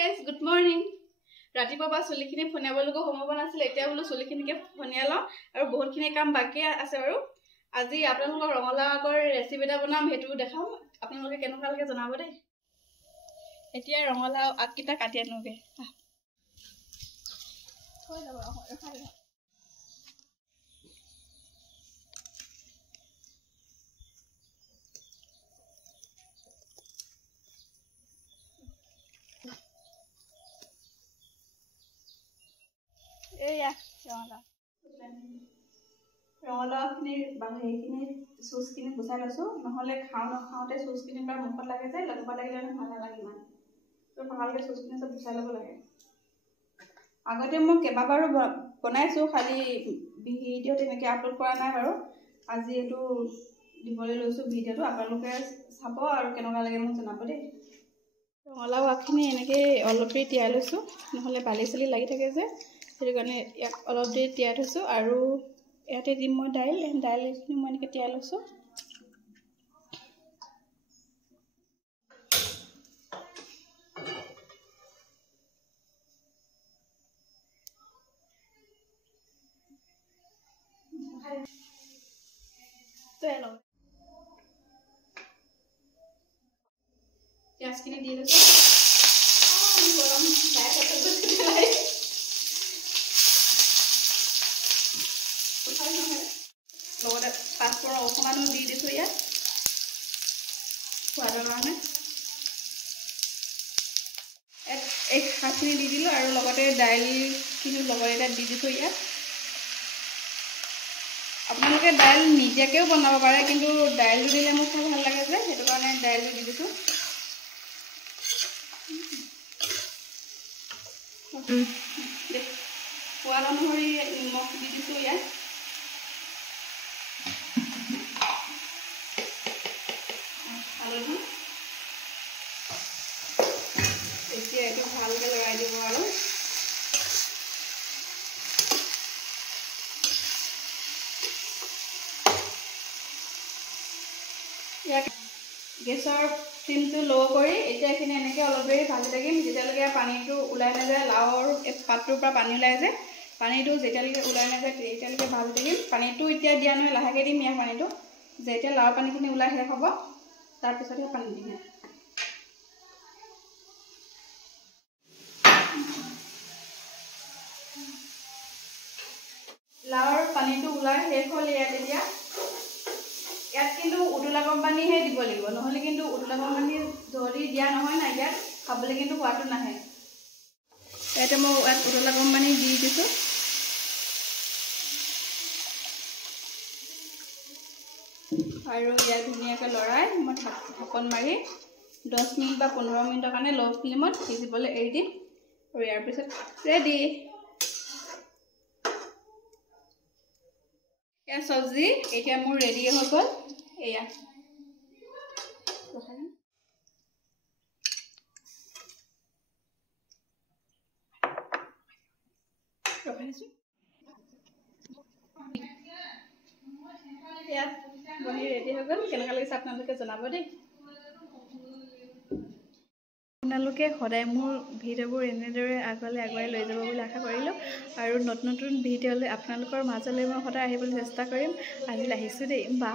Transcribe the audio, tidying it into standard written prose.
guys good morning ৰাতিপুৱা চুলিখিনি ফনিয়াবলৈকো সময় নাছিল এতিয়া বোলো চুলিখিনিকে ফনিয়া লওঁ আৰু বহুতখিনি কাম বাকী আছে বাৰু আজি আপোনালোকক ৰঙালাও আগৰ ৰেচিপি এটা বনাম সেইটো দেখাম আপোনালোকে কেনেকুৱা লাগে জনাব দেই এতিয়া ৰঙালাও আগকিটা কাটি আনোগে থৈ যাব ৰখাই এয়া ৰঙালাওখিনিৰ হেৰিখিনি চুচখিনি গুচাই লৈছোঁ নহ'লে খাওঁতে চুচখিনি পৰা মুখত লাগে যায় লগতে লাগিলে ভাল নালাগে ইমান তো ভালকৈ চুচখিনি চব গুচাই ল'ব লাগে আগতে মই কেইবাবাৰো বনাইছোঁ খালি ভিডিঅ' তেনেকৈ আপলোড কৰা নাই বাৰু আজি এইটো দিবলৈ লৈছোঁ ভিডিঅ'টো আপোনালোকে চাব আৰু কেনেকুৱা লাগে মোক জনাব দেই ৰঙালাও আগখিনি এনেকৈ অলপ দেৰি তিয়াই লৈছোঁ নহ'লে বালি চালি লাগি থাকে যে সেইটো কাৰণে ইয়াক অলপ দেৰি তিয়াই থৈছোঁ আৰু ইয়াতে দিম মই দাইলখিনি মই এনেকৈ তিয়াই লৈছোঁ পিঁয়াজখিনি দি লৈছোঁ গৰম লগতে পাঁচফোৰণ অকণমানো দি দিছোঁ ইয়াত সোৱাদৰ কাৰণে এই শাকখিনি দি দিলোঁ আৰু লগতে দাইলখিনি লগতে তাত দি দিছোঁ ইয়াত আপোনালোকে দাইল নিজাকৈও বনাব পাৰে কিন্তু দাইলটো দিলে মোৰ খাই ভাল লাগে যে সেইটো কাৰণে দাইলটো দি দিছোঁ সোৱাদ অনুসৰি নিমখ দি দিছোঁ ইয়াত হালধি এতিয়া এইটো ভালকৈ লগাই দিব আৰু ইয়াক গেছৰ ফ্লেমটো ল' কৰি এতিয়া এইখিনি এনেকৈ অলপ দেৰি ভাজি থাকিম যেতিয়ালৈকে পানীটো ওলাই নাযায় লাওৰ পাতটোৰ পৰা পানী ওলাই যায় পানীটো যেতিয়ালৈকে ওলাই নাযায় তেতিয়ালৈকে ভাজি থাকিম পানীটো এতিয়া দিয়া নহয় লাহেকৈ দিম ইয়াৰ পানীটো যেতিয়া লাওৰ পানীখিনি ওলাই শেষ হ'ব তাৰপিছতহে পানী দিম লাওৰ পানীটো ওলাই শেষ হ'ল ইয়াত এতিয়া ইয়াত কিন্তু উতলা গৰম পানীহে দিব লাগিব নহ'লে কিন্তু উতলা গৰম পানী যদি দিয়া নহয় না ইয়াত খাবলৈ কিন্তু সোৱাদটো নাহে ইয়াতে মই ইয়াত উতলা গৰম পানী দি দিছোঁ আৰু ইয়াত ধুনীয়াকৈ লৰাই মই ঢাকন মাৰি 10 মিনিট বা 15 মিনিটৰ কাৰণে ল' ফ্লেমত সিজিবলৈ এৰি দিম আৰু ইয়াৰ পিছত ৰেডি এয়া চব্জি এতিয়া মোৰ ৰেডি হৈ গ'ল এয়া এয়া বনি ৰেডি হৈ গ'ল কেনেকুৱা লাগিছে আপোনালোকে জনাব দেই আপোনালোকে সদায় মোৰ ভিডিঅ'বোৰ এনেদৰে আগুৱাই লৈ যাব বুলি আশা কৰিলোঁ আৰু নতুন ভিডিঅ'লৈ আপোনালোকৰ মাজলৈ মই সদায় আহিবলৈ চেষ্টা কৰিম আজি আহিছোঁ দেই বা